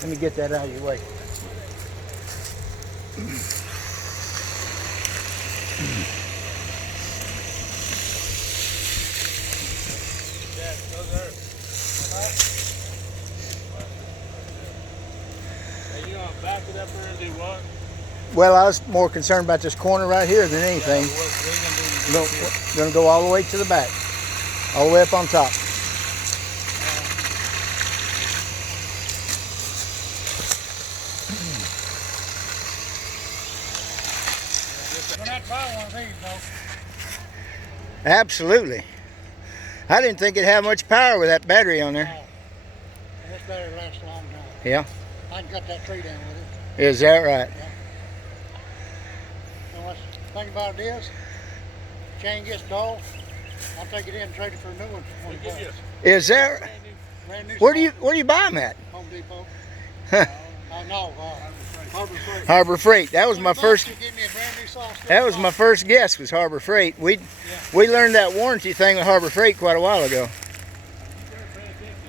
Let me get that out of your way. You gonna back it up here and do what? Well, I was more concerned about this corner right here than anything. Gonna go all the way to the back, all the way up on top. We're not buying one of these, though. Absolutely. I didn't think it had much power with that battery on there. No. This battery lasts a long time. Yeah. I can cut that tree down with it. Is that right? Yeah. And what's the thing about it is, chain gets dull, I'll take it in and trade it for a new one for 20 bucks. Is that? Brand new Where do you buy them at? Home Depot. No, Harbor Freight. Harbor Freight. That was my first. You give me a brand new saw. That was my first guess. Was Harbor Freight. We learned that warranty thing with Harbor Freight quite a while ago.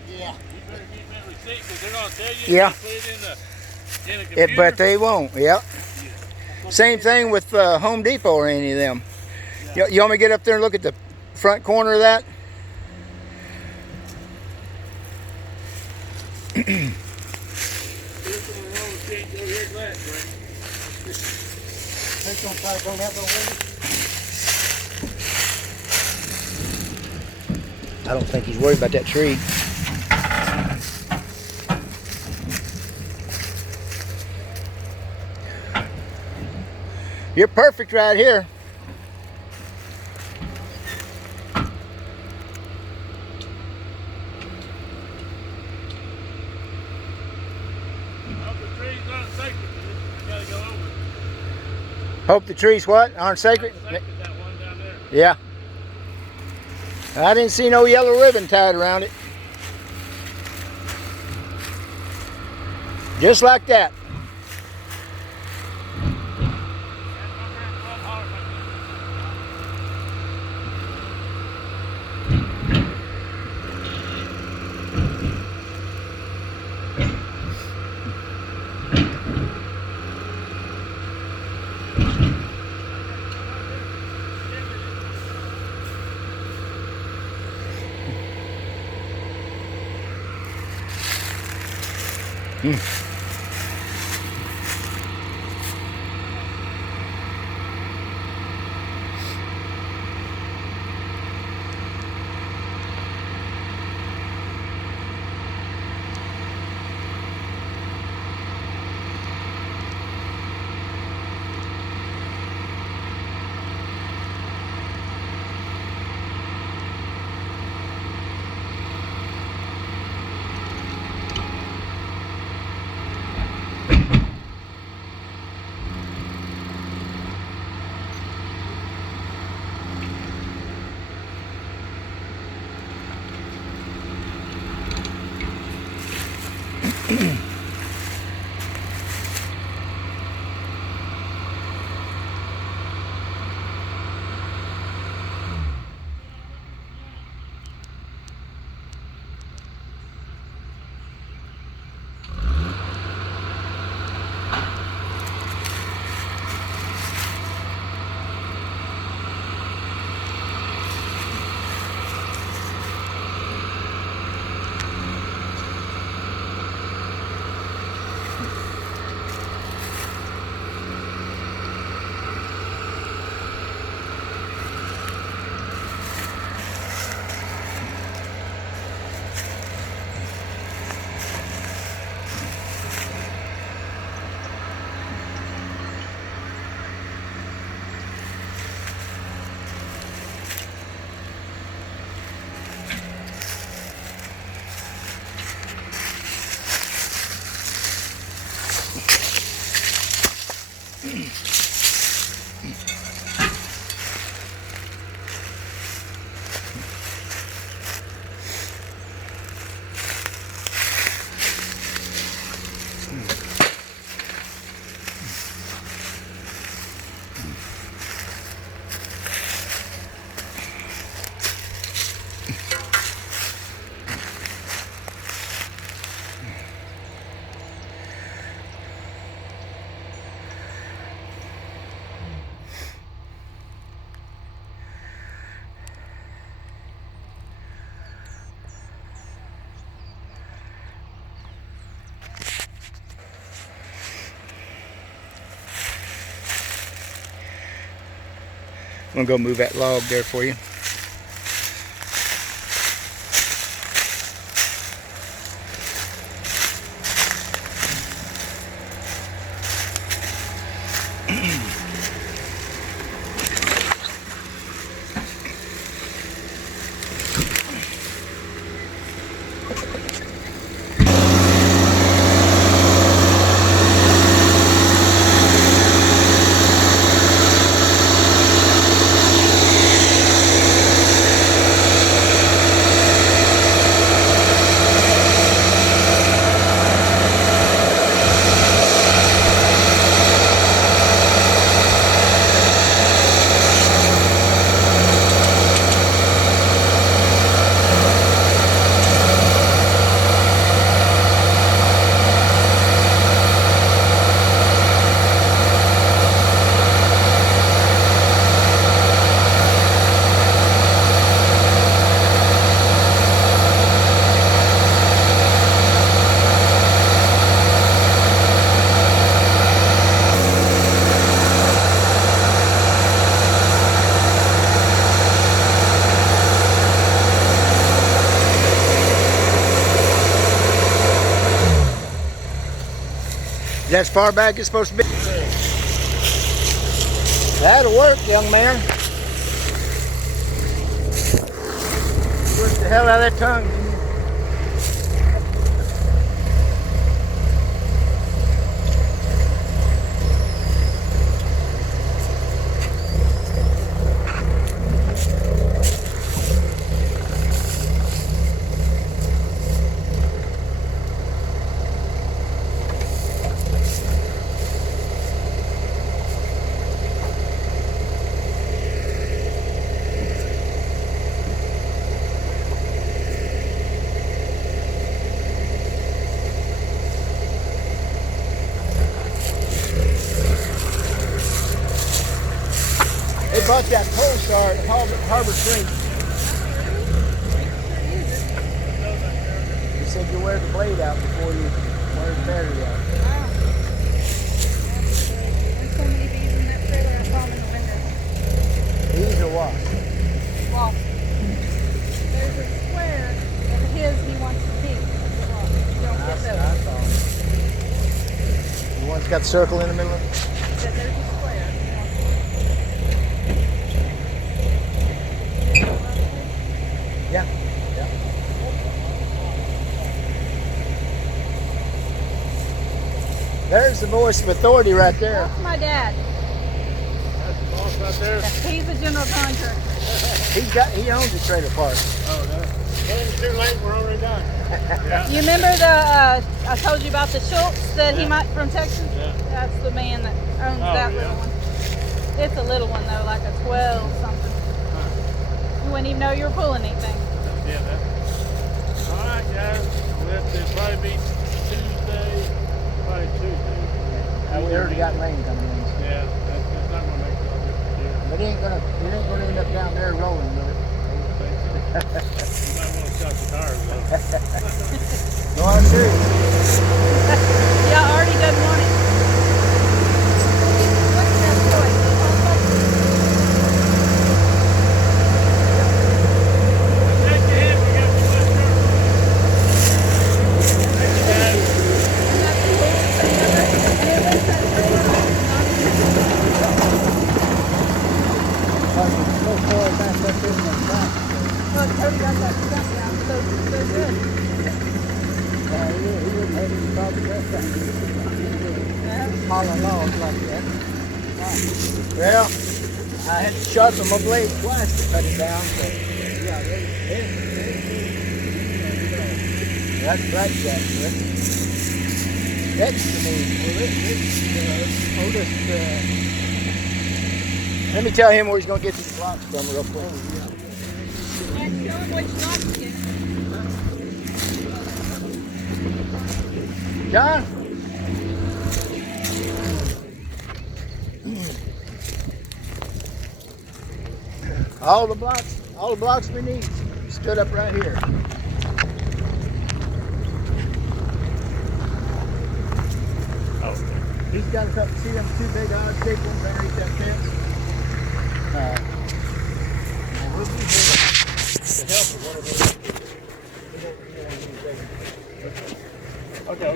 Yeah. You better keep that receipt because they're gonna tell you. Yeah. Put it in the computer. But they won't. Yep. Same thing with Home Depot or any of them. Yeah. You want me to get up there and look at the front corner of that? I don't think he's worried about that tree. You're perfect right here. Hope the trees what? Aren't sacred? That one down there. Yeah. I didn't see no yellow ribbon tied around it. Just like that. I'm gonna go move that log there for you. Is that as far back as it's supposed to be? That'll work, young man. Work the hell out of that tongue. They bought that pole star at Harbor Street. He said you wear the blade out before you wear the battery out. Wow. There's so many bees in that trailer, I saw them in the window. These are what? Well, there's a square of his he wants to keep. You don't get I those. saw them. The one's got the circle in the middle of it? He said there's a square. Yeah. Yeah. There's the voice of authority right there. That's my dad. That's the boss right there. He's a general contractor. He owns the trailer park. Oh, no. It's too late, we're already done. Yeah. You remember the I told you about the Schultz that he Yeah. might from Texas? Yeah. That's the man that owns Oh, that yeah. little one. It's a little one though, like a 12 something. You wouldn't even know you were pulling anything. Yeah, that. All right, guys. It'll probably be Tuesday. Probably Tuesday. We already got rain coming in. Yeah, that's not going to make a lot of difference here. But it ain't gonna end up down there rolling with it. I don't think so. You might want to shop the tires, though. No, I'm serious. Yeah, Artie doesn't want it. What's that toy? Shake your hand, we got too much trouble. Thank you, guys. So far back up in the back. Look, Cody got that stuff down, so good. He wouldn't have any problem with that. Smaller logs like that. Well, I had to sharpen my blade twice to cut it down, so yeah, that's right, Jack. That's the name. Otis, let me tell him where he's going to get these blocks from real quick. And show him which lock to get. John? All the blocks we need stood up right here. He's got a couple, see them two big odd big ones underneath that fence?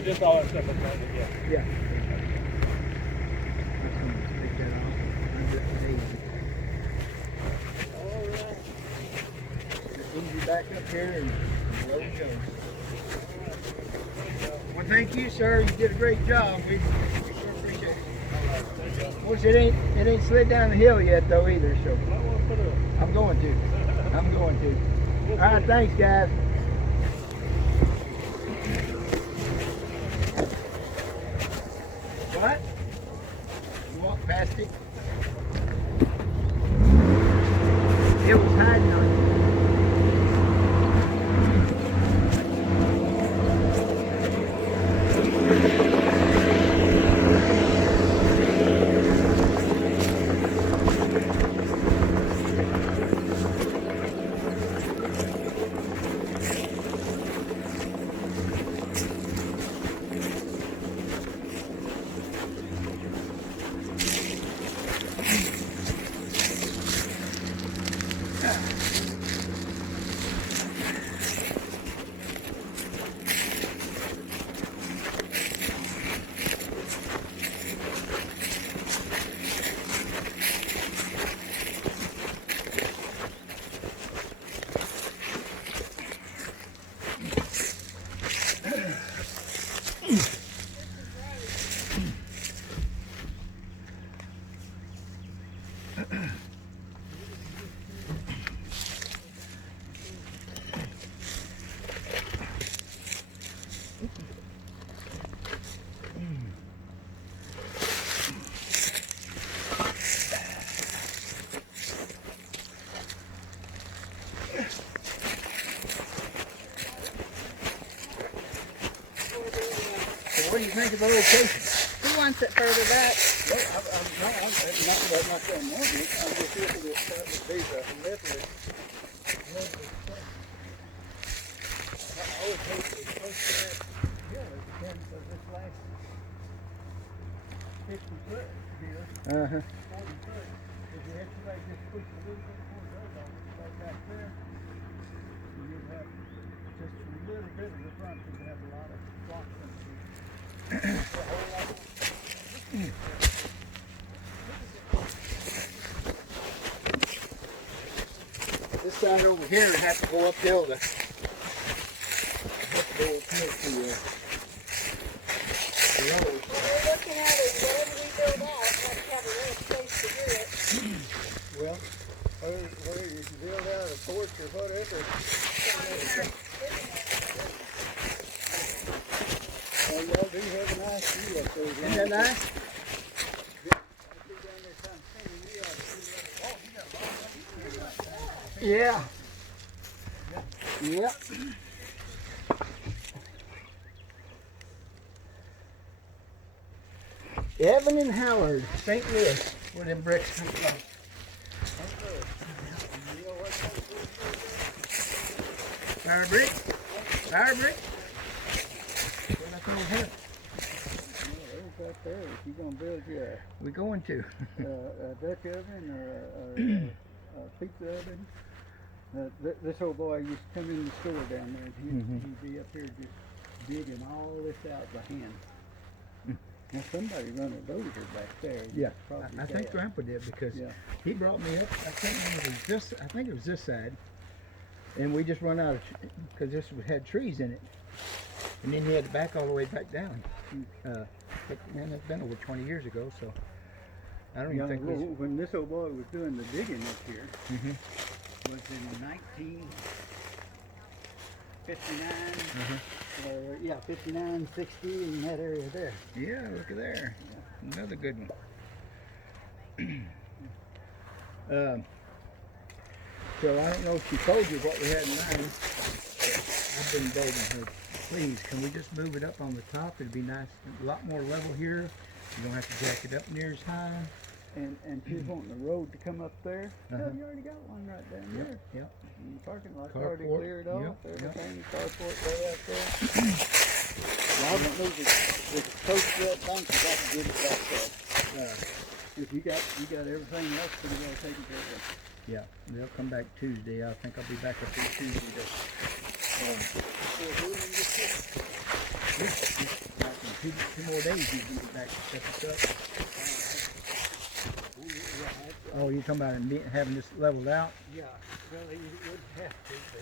just all that stuff up there, yeah. Yeah. Take that off. All right. Easy back up here and there we go. Well, thank you, sir. You did a great job. We sure appreciate it. Of course, it ain't slid down the hill yet though either. So I'm going to. I'm going to. All right, thanks, guys. What? You walk past it? It was hiding on you. What do you think of the location? He wants it further back. Well, I'm not saying more of it. I'm just looking at that would be the level. I always hope it's close to that hill. It depends on this last 50 foot here. 40 foot. If you have to like just push a little bit more down, like back there, you'd have just a little bit of the front. You'd have a lot of blocks in it. This side over here would have to go uphill to the road. What we're looking at is whatever we build out, we have to have a little space to do it. Well, whether you can build out a porch or whatever. Well, y'all do have a nice view up there. Isn't that nice? Yeah. Yep. Evan and Howard, St. Louis, where them bricks come from. Fire brick? Fire brick? What I told her. There's right there. If you're going to build your We're going to. a Dutch oven or a pizza oven, this old boy used to come in the store down there and he'd be up here just digging all this out by hand. Now somebody run a dozer back there. Yeah, Probably I think dad. Grandpa did because Yeah. he brought me up. I can't remember. I think it was this side, and we just run out of because this had trees in it, and then he had to back all the way back down. But man, that's been over 20 years ago, so I don't even think we. When this old boy was doing the digging up here, Mhm. was in 1959, or yeah, 59, 60 in that area there. Yeah, look at there. Another good one. So I don't know if she told you what we had in mind. I've been begging her, please, can we just move it up on the top? It'd be nice, a lot more level here. You don't have to jack it up near as high. And she's wanting the road to come up there. Uh-huh. Well, you already got one right down there. Yep. The parking lot's Carport, already cleared off. yep, Everything, carport way out there. Well, I don't know the coach that thing, you got to get it back there. If you got everything else pretty well taken care of. Yeah, they'll come back Tuesday. I think I'll be back up here Tuesday. two more days you can get back to set this up. Oh, you're talking about having this leveled out? Yeah, well, you wouldn't have to, but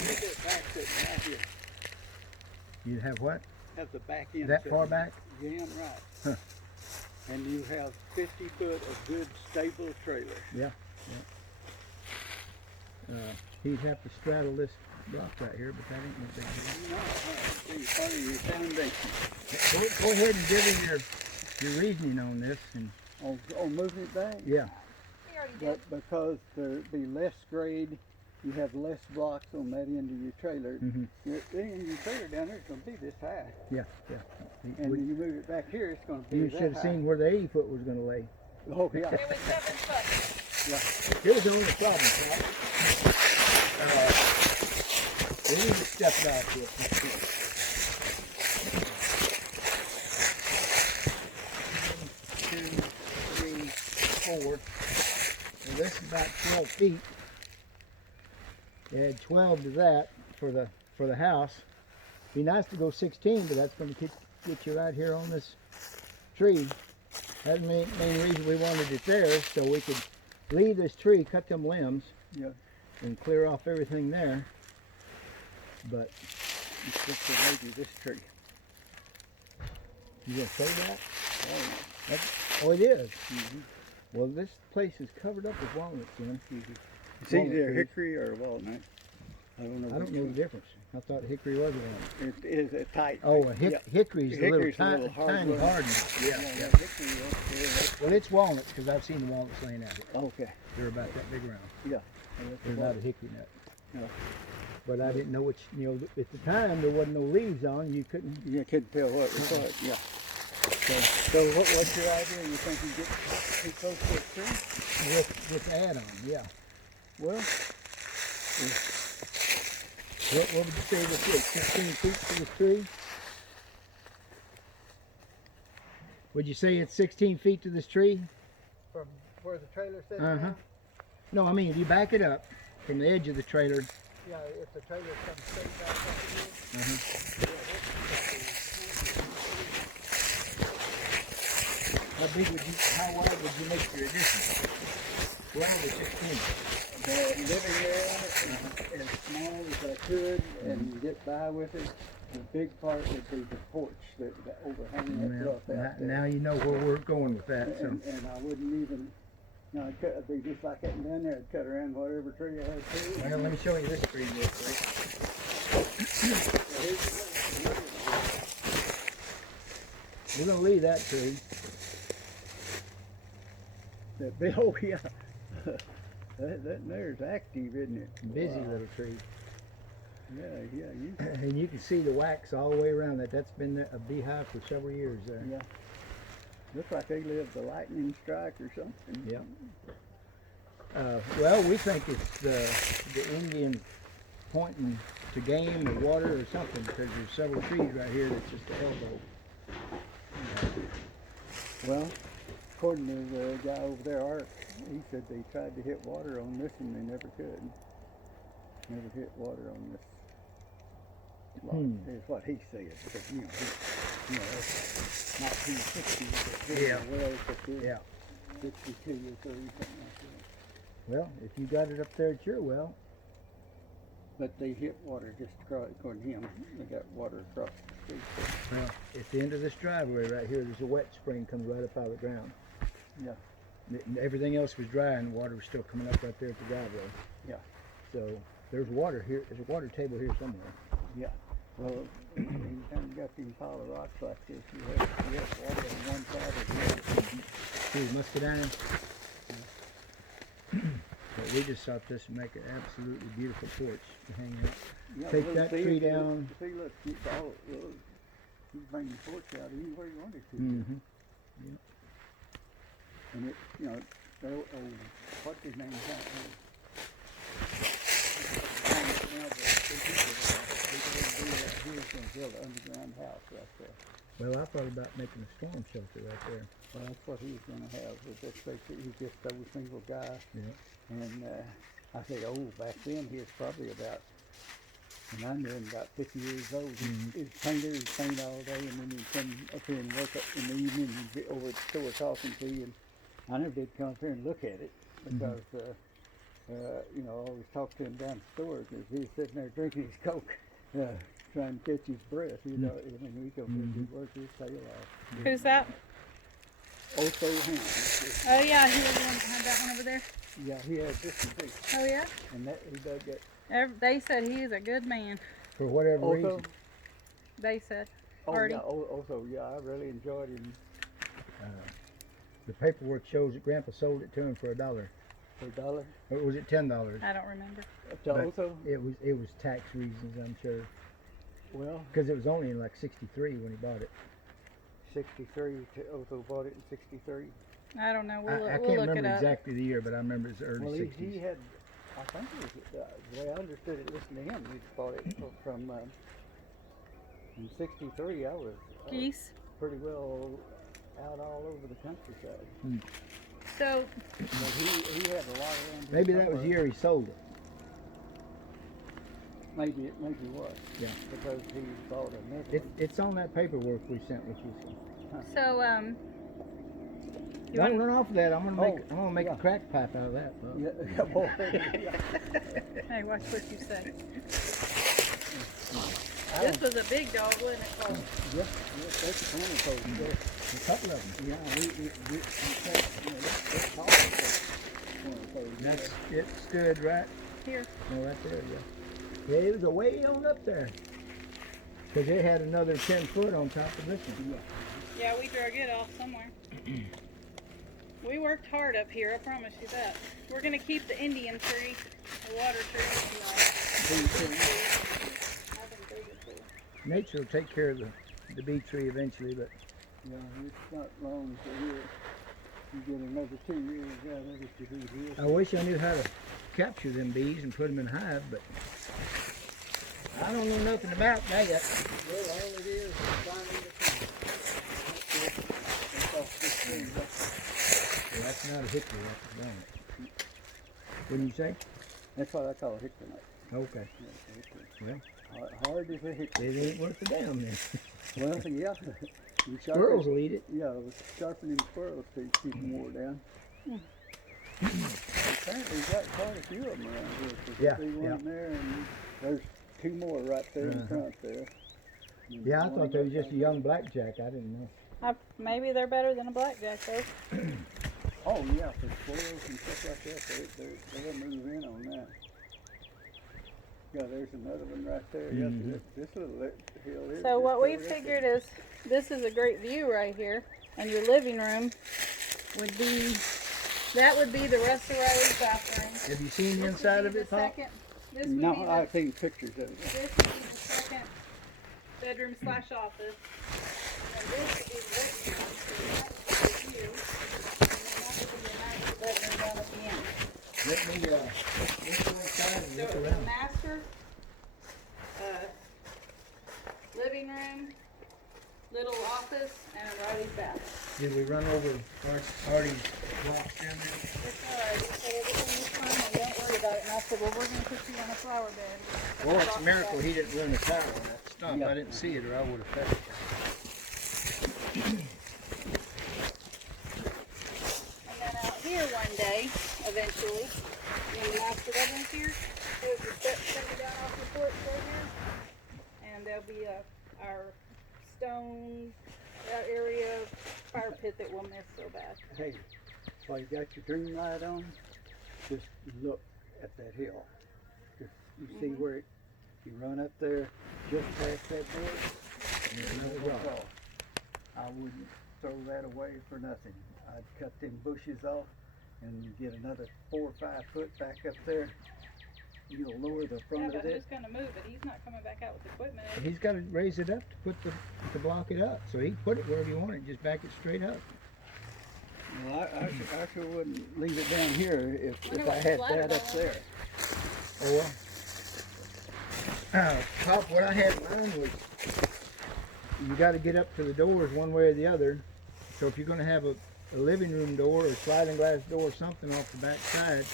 you get back sitting right here. You'd have what? Have the back end. That far sitting back? Damn right. Huh. And you have 50 foot of good stable trailer. Yeah, yeah. He'd have to straddle this block right here, but that ain't no big deal. No, it's part of your foundation. Go ahead and give him your reasoning on this, and On moving it back? yeah. He already did. But because there'd be less grade, you have less blocks on that end of your trailer. Mhm. The end of your trailer down there is going to be this high. Yeah. And when you move it back here, it's going to be You that should have high. seen where the 80 foot was going to lay. Oh, yeah. It was 7 foot. Here's the only problem, Pat. We need to step back here. 1, 2, 3, 4. Now this is about 12 feet. Add 12 to that for the house. Be nice to go 16, but that's going to get you right here on this tree. That's the main reason we wanted it there, so we could leave this tree, cut them limbs, Yeah. and clear off everything there. But It's just the weight of this tree. you gonna say that? Oh, Oh, it is. Mhm. Well, this place is covered up with walnuts, then. It's Walnut either trees. hickory or walnut. I don't know. I don't which know the one. difference. I thought hickory was a walnut. It is a tight. Oh, Yeah. hickory's a little, Hickory's a little tiny hard hard. Yeah, Yeah. hickory up there. Well, it's walnuts because I've seen the walnuts laying out here. Okay. They're about that big around. Yeah. They're not a hickory nut. No. But I didn't know which. At the time there wasn't no leaves on. You couldn't. You couldn't tell what was what. Yeah. So what's your idea? You think you get too close to a tree? With the add-on, yeah. Well, What would you say this is? 16 feet to the tree? Would you say it's 16 feet to this tree? from where the trailer sits Uh-huh. now? No, I mean, if you back it up from the edge of the trailer. Yeah, if the trailer comes straight back up again. How wide would you make your addition? 12 or 16? Living there as small as I could and get by with it. The big part would be the porch that overhang that bluff out there. Now you know where we're going with that. So. And I wouldn't even, I'd be just like that down there. I'd cut around whatever tree I had to. Well, let me show you this tree real quick. We're going to leave that tree. Oh, yeah. that there's active, isn't it? Busy Wow. little tree. Yeah, you. And you can see the wax all the way around that. That's been a beehive for several years there. Yeah. Looks like they lived the lightning strike or something. Yeah. Well, we think it's the Indian pointing to game or water or something because there's several trees right here that's just an elbow. Well, according to the guy over there, Art, he said they tried to hit water on this and they never could. Never hit water on this. Is what he said. But, that's not 260, but Yeah. well, it's Yeah. 62 or 30, something like that. Well, if you got it up there at your well, But they hit water just across, according to him, they got water across the street. well, at the end of this driveway right here, there's a wet spring comes right up out of the ground. Yeah. Everything else was dry and the water was still coming up right there at the driveway. Yeah. So there's water here. There's a water table here somewhere. Yeah. Well, anytime you got these pile of rocks like this, you have water on one side or the other. See, muscadine. But we just thought this would make an absolutely beautiful porch to hang out. Yeah, Take well, that see, tree if you- down. See, look, it's all, look, you bring the porch out anywhere you wanted to. Mm-hmm. And it, what's his name? He was going to build an underground house right there. Well, I thought about making a storm shelter right there. Well, that's what he was going to have. But that's basically, he's just a single guy. Yeah. And I say, back then he was probably about And I knew him about 50 years old. He's a painter, he'd paint all day, and then he'd come up here and work up in the evening and be over at the store talking to you. And I never did come up here and look at it because, you know, I always talked to him down the store because he was sitting there drinking his Coke, trying to catch his breath, you know. I mean, he come here and work his tail off. Who's that? Also, Hans. Oh yeah, he was the one that had that one over there. Yeah, he had this one too. Oh yeah. And that, he dug that. They said he is a good man. For whatever Also, reason. They said. oh, Artie. yeah, also, yeah, I really enjoyed him The paperwork shows that Grandpa sold it to him for $1. for $1. Or was it $10? I don't remember. To But also, it was tax reasons, I'm sure. well, Because it was only in like '63 when he bought it. 63, also bought it in 63. I don't know. I We'll can't look it remember up. exactly the year, but I remember it's early Well, '60s. he had, I think it was, the way I understood it, listening to him, he bought it from in 63. I was Geese. pretty well out all over the countryside. So But he had a lot of land. here Maybe that was the somewhere. year he sold it. Maybe it was. Yeah. Because he bought another one. It's on that paperwork we sent with you. you Don't want? run off of that. I'm gonna make yeah. a crack pipe out of that. Bub. Yeah, boy, yeah. Hey, watch what you say. This was a big dog, wasn't it? Cole? Yes, that's a corner post there. A couple of them. Yeah, we said, you know, let's talk about that corner post. That's it. Stood right. Here. No, right there. Yeah. Yeah, it was a way on up there. Because they had another 10 foot on top of this one. Yeah, we drug it off somewhere. We worked hard up here, I promise you that. We're gonna keep the Indian tree, the water tree. Nature will take care of the bee tree eventually, but Yeah, it's not long to here. You get another 2 years out of it to do this. I wish I knew how to capture them bees and put them in a hive, but I don't know nothing about that. Well, all it is finding the time. That's off this tree. Well, that's not a hickory, that's a granite. Wouldn't you say? That's what I call a hickory nut. Okay. Yeah, it's a hickory. Well, Hard as a hickory. it ain't worth a damn then. Well, yeah. You Squirrels will eat it. Yeah, sharpening squirrels to keep them wore down. Apparently, we've got quite a few of them around here. 'Cause Yeah, I see one yeah. there, and there's 2 more right there in front there. And Yeah, I one thought they was got just a young blackjack. I didn't know. Maybe they're better than a blackjack, though. Oh yeah, for squirrels and stuff like that, they'll move in on that. Yeah, there's another one right there. Yeah, this little hill is. So what we figured is, this is a great view right here, and your living room would be, that would be the Restorator's bathroom. Have you seen the This would inside be of the it, Pop? second- This would No, be the, I've seen pictures of it. this would be the second bedroom slash office. And this would be the living room, so that's the view. And then that would be the master bedroom down at the end. Let me go inside and So look it's a around. master, living room, little office, and a Riley's bath. Did we run over Artie's blocks down there? It's alright, he said everything is fine, and don't worry about it. And I said, well, we're gonna put you on a flower bed. Well, it's a miracle he didn't run the tower on that stump. Yeah. I didn't see it or I would have fed it. And then out here one day, eventually, when the master bedroom's here, there's a step coming down off the porch right here. And there'll be our stone area fire pit that we'll miss so bad. Hey, while you got your dream light on, just look at that hill. Just you see where you run up there, just past that door. There's another rock. I wouldn't throw that away for nothing. I'd cut them bushes off and get another 4 or 5 foot back up there. You'll lower the Yeah, front but of it. who's gonna move it? He's not coming back out with equipment. is he? He's got to raise it up to block it up. So he put it wherever you want it. Just back it straight up. Well, I sure wouldn't leave it down here if Wonder I what had flooded that up all there. Or, Pop, what I had in mind was you got to get up to the doors one way or the other. So if you're going to have a living room door or sliding glass door or something off the back side,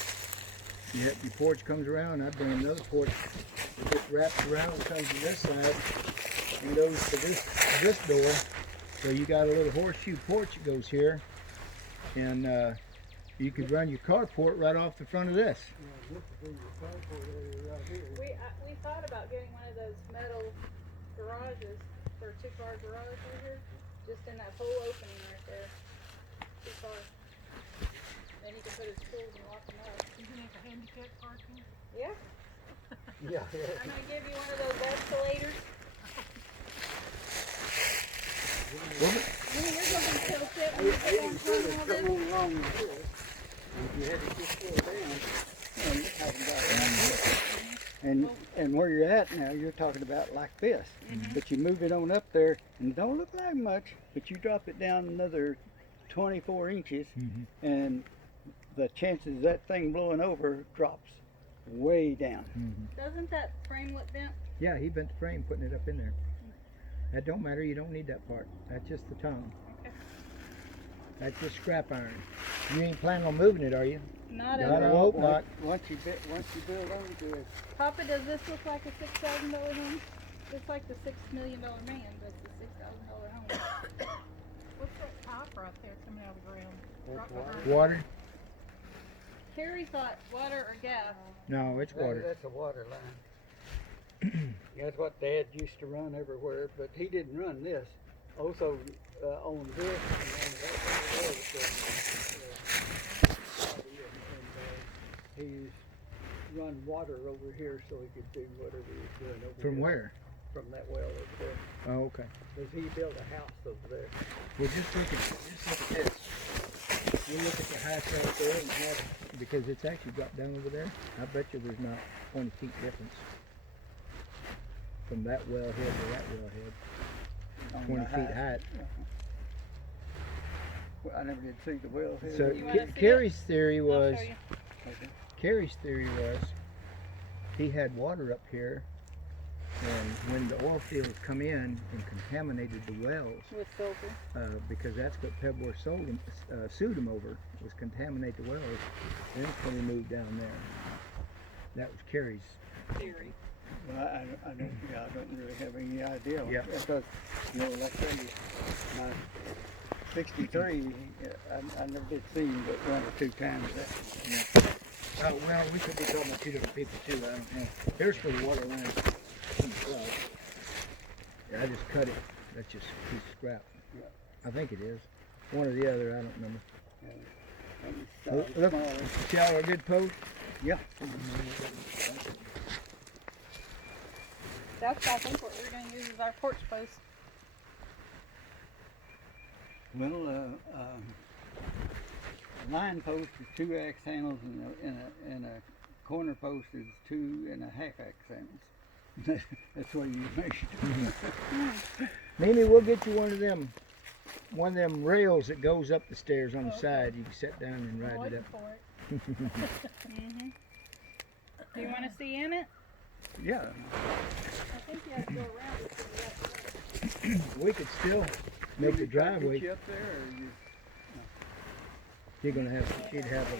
your porch comes around. I'd bring another porch It just wraps around, comes to this side, and goes to this door. So you got a little horseshoe porch that goes here, and you could run your carport right off the front of this. This is your carport area right here. We thought about getting one of those metal garages for a 2-car garage over here, just in that whole opening right there. 2 cars. Then he can put his tools and lock them up. You can have a handicap parking. Yeah. Yeah, I'm gonna give you one of those escalators. Well, You're gonna tilt it when you get on Come front of it. on along with this. If you had to just go down, and you haven't got it right here. And where you're at now, you're talking about like this. But you move it on up there, and don't look like much, but you drop it down another 24 inches, and the chances of that thing blowing over drops way down. Doesn't that frame look bent? yeah, he bent the frame putting it up in there. That don't matter. You don't need that part. That's just the tongue. Okay. That's just scrap iron. You ain't planning on moving it, are you? Not God, I a. hope not. Once you build onto it, Papa, does this look like a $6,000 home? Looks like the $6 million man, but it's a $6,000 home. What's that pipe right there coming out of the ground? That's Right water. behind Water? Carrie thought water or gas. No, it's water. That's a water line. That's what Dad used to run everywhere, but he didn't run this. Also on this and on that other he used to run water over here so he could do whatever he was doing over From here. where? From that well over there. Oh, okay. Because he built a house over there. Well, just look at this. You look at the house right there, and because it's actually dropped down over there. I bet you there's not 20 feet difference from that wellhead to that wellhead. On 20 the feet house. height. Well, I never did see the well here. So You wanna see Carrie's theory I'll was, show you. Okay. Carrie's theory was, he had water up here, and when the oil fields come in and contaminated the wells, With filter. because that's what Pebble sued him over, was contaminate the wells. Then when he moved down there, that was Carrie's. Theory. Well, I don't really have any idea. Yeah. Because, like I tell you, my 63, I never did see him but 1 or 2 times that. Well, we could be talking about 2 different people too. I don't know. Here's for the water line. Yeah, I just cut it. That's just a piece of scrap. Yeah. I think it is. One or the other, I don't remember. And Look, smaller. see how a good post? Yeah. That's, I think, what we're going to use as our porch post. Well, a line post is 2 axe handles and a corner post is 2 1/2 axe handles. That's what you measure. Mimi, we'll get you one of them rails that goes up the stairs on the side. You can sit down and I'm ride it waiting up. for it. Do you want to see in it? Yeah. I think you have to go around it. So you have to- We could still make the driveway. Get you up there, or you? She'd have a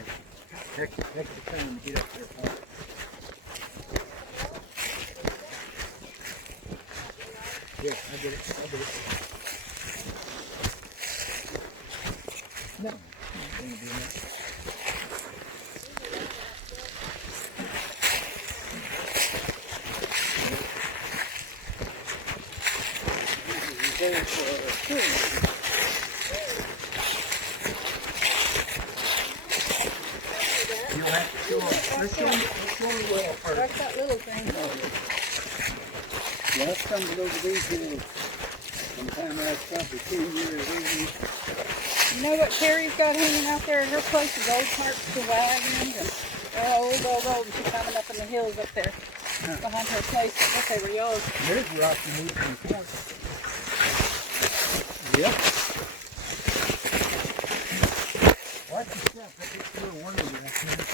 heck of a time to get up there. Paul. Yeah, I get it. No, I'm gonna do that. You'll have to show them. Let's show them the well first. That's that little thing. Last time to go to these hills, sometime last probably 2 years. You know what Carrie's got hanging out there at her place is old carts to wagons and they're old. And she's coming up in the hills up there behind her place. I guess they were yours. There's rock you need from the camp. Yep. Watch your step. That gets a little wormy back here.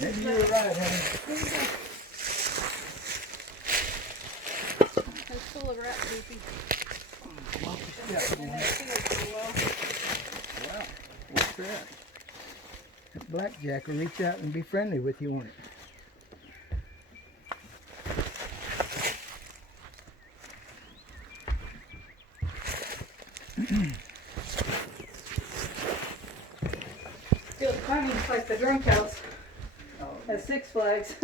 Maybe you were right, honey. It's full of rat poopy. Yeah. blackjack will reach out and be friendly with you on it. Feels funny, it's like the drunk house at Six Flags.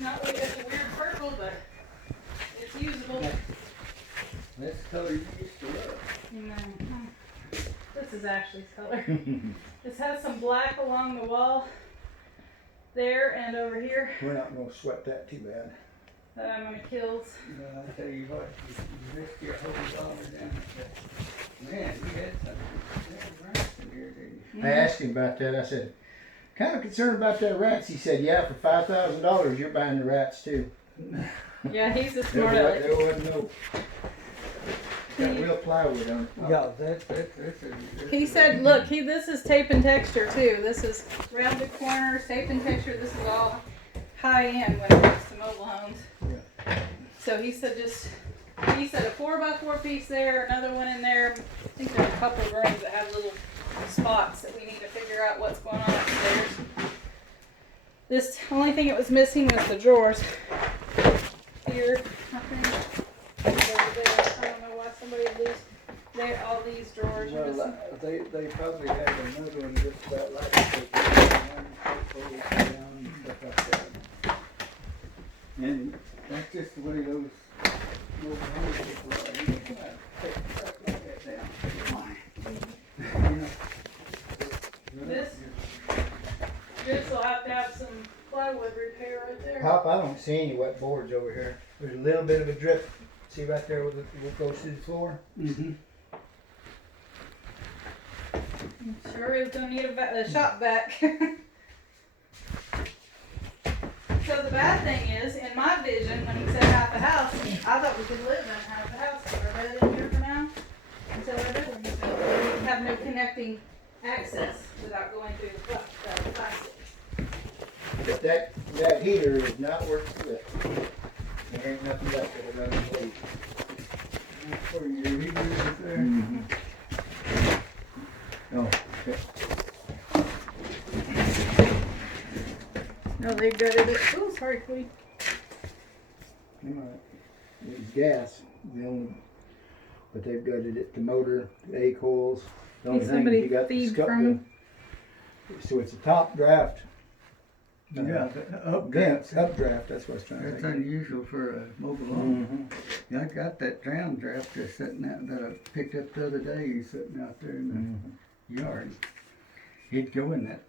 Not really such a weird purple, but it's usable. That's the color you used to love. This is Ashley's color. This has some black along the wall there and over here We're not gonna sweat that too bad. that I'm gonna kill. Well, I tell you what, you risked your whole dollar down there. Man, you had some rats in here, didn't you? I asked him about that. I said, kind of concerned about that rats. He said, yeah, for $5,000 you're buying the rats too. Yeah, he's a There, smart aleck. there wasn't no. Got real plywood on it. Yeah, that's He said, look, this is tape and texture too. This is rounded corners, tape and texture. This is all high end when it comes to mobile homes. Yeah. So he said he said a 4x4 piece there, another one in there. I think there's a couple of rooms that have little spots that we need to figure out what's going on upstairs. This only thing it was missing was the drawers. Here, I think. Over there. I don't know why somebody would lose all these drawers. are missing. Well, they probably had another one just about like it. Down and stuff like that. And that's just the way those mobile homes people are. You can't take stuff like that down. You know, This will have to have some plywood repair right there. Pop, I don't see any wet boards over here. There's a little bit of a drip. See right there what goes through the floor? Mm-hmm. Sure is gonna need a shop vac. So the bad thing is, in my vision, when he said half a house, I thought we could live in half a house. So we're ready in here for now until our bedroom's built. We have no connecting access without going through the plastic. But that heater is not worth the lift. There ain't nothing left of it running late. For your heater is there. Mm-hmm. Oh, okay. No, they gutted it. Oh, sorry, Cody. Alright. It's gas, but they've gutted it, the motor, the A coils. The only Hey, thing somebody you got feed is cut from- so it's a top draft. Yeah, Updraft, that's what I was trying to That's think. unusual for a mobile home. Mm-hmm. I got that drown draft just sitting out that I picked up the other day. He's sitting out there in the yard. He'd go in that